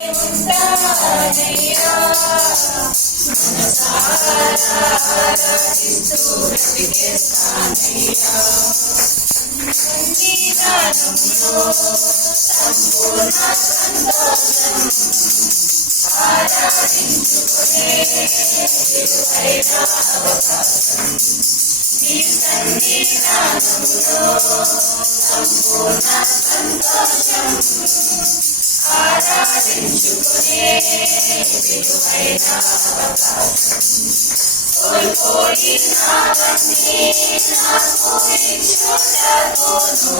ఉంటానయ్యా మనసారా ఆరాధిస్తూ బ్రతికేస్తానయ్యా సన్నిధానంలో సంపూర్ణ సంతోషం ఆరాధించుకునే విలువైన అవకాశం నీ సన్నిధానంలో సంపూర్ణ సంతోషం ఆరాధించుకునే విలువైన అవకాశం కోల్పోయినవన్నీ నాకు ఇచ్చుటకును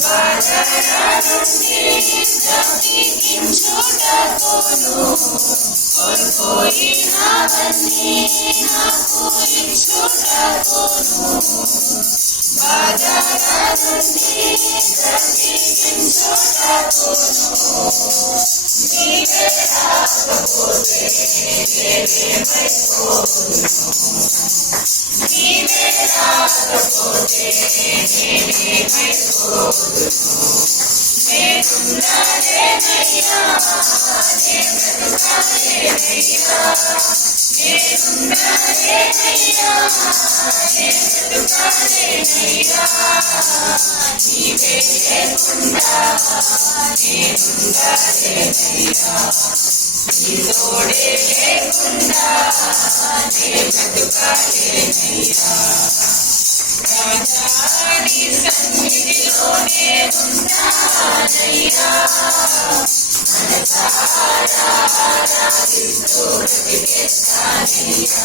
బాధల నుండి బ్రతికించుటకును కోల్పోయినవన్నీ నాకు ఇచ్చుటకును బాధల నుండి బ్రతికించుటకును నీవే రాకపోతే నేనేమైపోదును నీవే రాకపోతే నేనేమైపోదును నేనున్నానేనయ్యా నే బ్రతుకాలేనయ్యా నేనున్నానేనయ్యా నే బ్రతుకాలేనయ్యా నీవే లేకుండా నేనుండాలేనయ్యా నీ తోడే లేకుండా నే బ్రతుకాలేనయ్యా రాజా నీ సన్నిధిలోనే ఉంటానయ్యా మనసారా ఆరాధిస్తూ బ్రతికేస్తానయ్యా